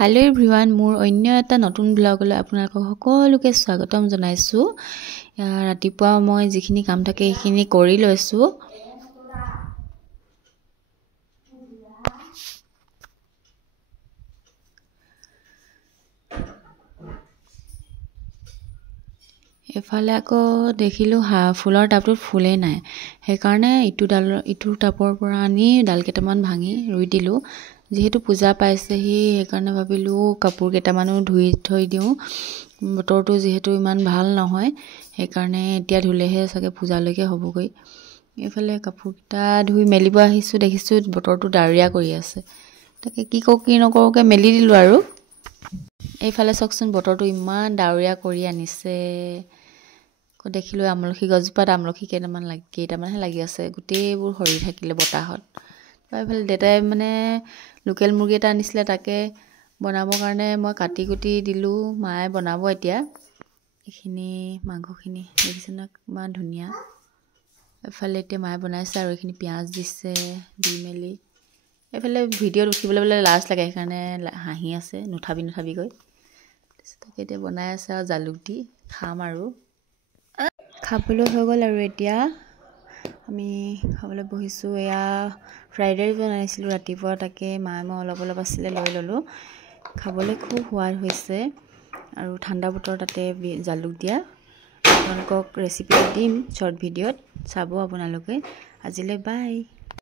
Hello everyone मोर अन्य এটা নতুন ব্লগলৈ আপোনালোকক সকলোকে স্বাগতম জনাইছো। ৰাতিপুৱা মই যিখিনি কাম থাকে সেইখিনি কৰি লৈছো। এফালে আকৌ দেখিলো ফুলৰ টাবটোত ফুলে নাই, সেইকাৰণে ইটো টাবৰ পৰা আনি ডাল কেইটামান ভাঙি ৰুই দিলো। যেহেতু পূজা পাইছেহি সেইকাৰণে ভাবিলো কাপোৰ কেইটামানো ধুই থৈ দিও। বতৰটো যেহেতু ইমান ভাল নহয় সেইকাৰণে এতিয়া ধুলেহে চাগে পূজালৈকে হ'বগৈ। এফালে কাপোৰটা ধুই মেলিব আহিছো, দেখিছো বতৰটো ডাৱৰীয়া কৰি আছে। তাকে কি নকৰোকে মেলি দিলো আৰু। এইফালে চকচোন বতৰটো ইমান ডাৱৰীয়া কৰি আনিছে। দেখিলো আমলখি গছজোপাত আমলখি কেইটামানহে লাগি আছে, গোটেইবোৰ সৰি থাকিলে বতাহত। এইফালে দেউতাই মানে লোকেল মুৰ্গী এটা আনিছিলে, তাকে বনাবৰ কাৰণে মই কাটি কুটি দিলো। মায়ে বনাব এতিয়া। এইখিনি মাংসখিনি দেখিছে না ইমান ধুনীয়া। এফালে এতিয়া মায়ে বনাইছে আৰু এইখিনি পিঁয়াজ দিছে, দি মেলি এইফালে ভিডিঅ'ত উঠিবলৈ বোলে লাজ লাগে, সেইকাৰণে হাঁহি আছে নুঠাবিকৈ। তাকে এতিয়া বনাই আছে আৰু জালুক দি খাম আৰু। খাবলৈ হৈ গ'ল আৰু এতিয়া আমি খাবলৈ বহিছোঁ। এয়া ফ্ৰাইড ৰাইচ বনাইছিলোঁ ৰাতিপুৱা, তাকে মায়ে মই অলপ আছিলে লৈ ল'লোঁ। খাবলৈ খুব সোৱাদ হৈছে আৰু ঠাণ্ডা বতৰ, তাতে জালুক দিয়া। আপোনালোকক ৰেচিপি দিম শ্বৰ্ট ভিডিঅ'ত, চাব আপোনালোকে। আজিলৈ বাই।